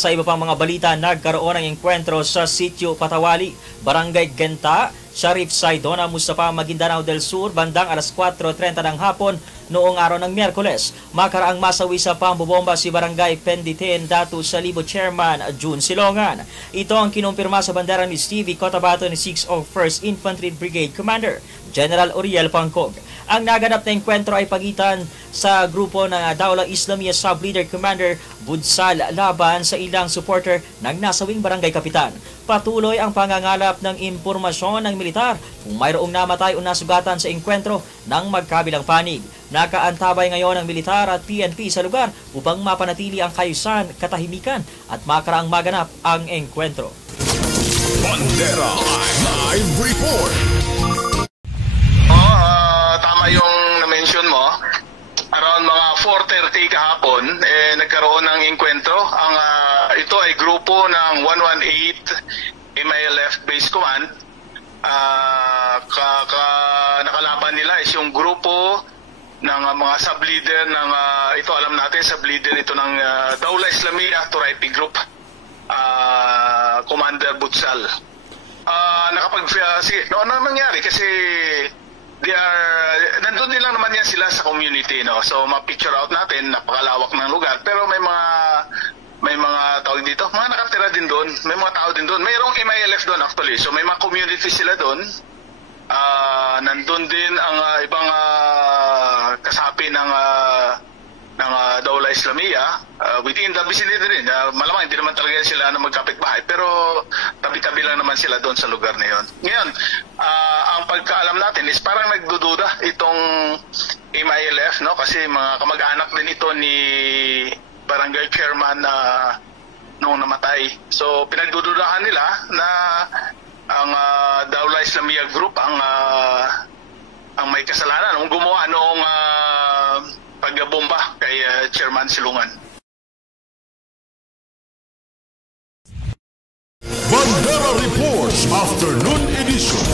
Sa iba pang mga balita, nagkaroon ng engkwentro sa Sitio Patawali, Barangay Genta, Sharif Saidona, Mustafa, Maguindanao del Sur, bandang alas 4:30 ng hapon noong araw ng Miyerkules. Makaraang masawi sa pambobomba si Barangay Penditin, Datu Salibo Chairman June Silongan. Ito ang kinumpirma sa bandera ni Stevie Cotabato ni 601st Infantry Brigade Commander General Uriel Pangcog. Ang naganap na engkwentro ay pagitan sa grupo ng Daulah Islamiyah Sub-Leader Commander Budsal laban sa ilang supporter ng nasawing barangay kapitan. Patuloy ang pangangalap ng impormasyon ng militar kung mayroong namatay o nasugatan sa engkwentro ng magkabilang panig. Nakaantabay ngayon ang militar at PNP sa lugar upang mapanatili ang kaayusan, katahimikan at makaraang maganap ang engkwentro. Bandera Live Report. Tama yung na-mention mo. Around mga 4:30 kahapon, nagkaroon ng engkwentro. Ito ay grupo ng 118 MILF Base Command. Nakalaban nila is yung grupo ng mga sub-leader ng, ito alam natin, sub-leader ito ng Daulah Islamiyah Turaipi Group, Commander Butsal. Ano nangyari? Kasi nandun din lang naman yan sila sa community, no? So ma-picture out natin, napakalawak ng lugar, pero may mga tawag dito, mga nakatira din doon, may mga tao din doon, mayroong MILF doon actually, so may mga community sila doon. Nandun din ang ibang kasapi ng Daulah Islamiyah within the vicinity rin. Malamang hindi naman talaga sila na magkapit-bahay, pero tabi-tabi lang naman sila doon sa lugar na yun. Ngayon, ang pagkaalam natin is parang nagdududa itong MILF, no? Kasi mga kamag-anak din ito ni Barangay Chairman nung namatay. So pinagdududahan nila na ang Daulah Islamiyah Group ang may kasalanan nung gumawa noong pagbomba kay Chairman Silungan. Bandera Reports Afternoon Edition.